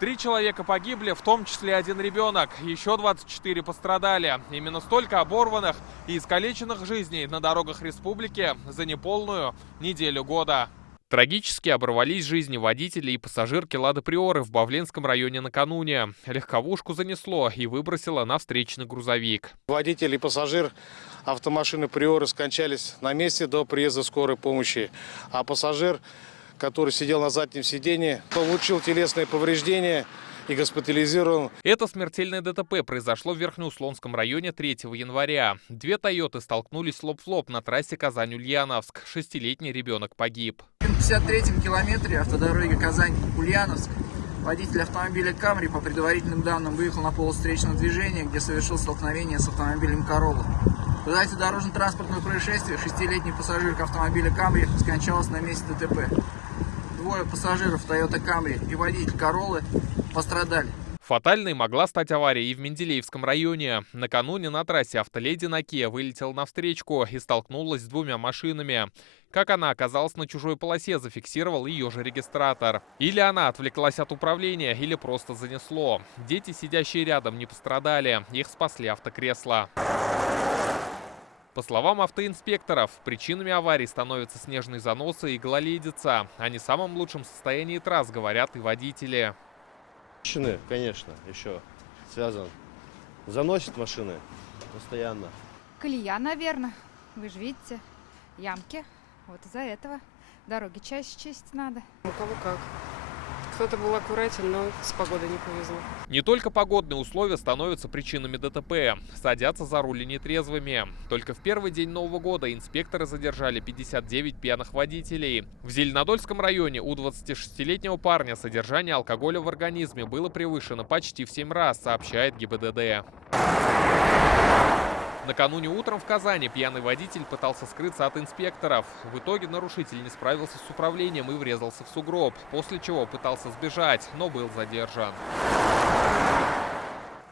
3 человека погибли, в том числе 1 ребенок. Еще 24 пострадали. Именно столько оборванных и искалеченных жизней на дорогах республики за неполную неделю года. Трагически оборвались жизни водителей и пассажирки «Лады Приоры» в Бавленском районе накануне. Легковушку занесло и выбросило на встречный грузовик. Водитель и пассажир автомашины «Приоры» скончались на месте до приезда скорой помощи. А пассажир, который сидел на заднем сиденье, получил телесные повреждения и госпитализирован. Это смертельное ДТП произошло в Верхнеуслонском районе 3 января. 2 «Тойоты» столкнулись лоб в лоб на трассе Казань-Ульяновск. 6-летний ребенок погиб. На 53-м километре автодороги Казань-Ульяновск водитель автомобиля «Камри» по предварительным данным выехал на полосу встречного движения, где совершил столкновение с автомобилем «Королла». В результате дорожно-транспортного происшествия 6-летний пассажирка автомобиля «Камри» скончалась на месте ДТП. 2 пассажиров «Тойота Камри» и водитель «Короллы» пострадали. Фатальной могла стать авария и в Менделеевском районе. Накануне на трассе автоледи на Kia вылетела навстречку и столкнулась с 2 машинами. Как она оказалась на чужой полосе, зафиксировал ее же регистратор. Или она отвлеклась от управления, или просто занесло. Дети, сидящие рядом, не пострадали. Их спасли автокресла. По словам автоинспекторов, причинами аварий становятся снежные заносы и гололедица. О не самом лучшем состоянии трасс говорят и водители. Машины, конечно, еще связан. Заносит машины постоянно. Колея, наверное. Вы же видите, ямки. Вот из-за этого дороги чаще чистить надо. У кого как. Кто-то был аккуратен, но с погодой не повезло. Не только погодные условия становятся причинами ДТП. Садятся за руль нетрезвыми. Только в первый день Нового года инспекторы задержали 59 пьяных водителей. В Зеленодольском районе у 26-летнего парня содержание алкоголя в организме было превышено почти в 7 раз, сообщает ГИБДД. Накануне утром в Казани пьяный водитель пытался скрыться от инспекторов. В итоге нарушитель не справился с управлением и врезался в сугроб, после чего пытался сбежать, но был задержан.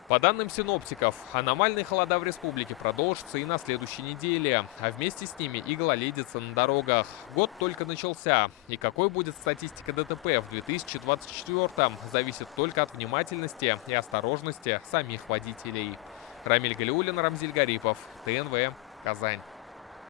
По данным синоптиков, аномальные холода в республике продолжатся и на следующей неделе, а вместе с ними и гололедица на дорогах. Год только начался, и какой будет статистика ДТП в 2024-м, зависит только от внимательности и осторожности самих водителей. Рамиль Галиуллин, Рамзиль Гарипов, ТНВ, Казань.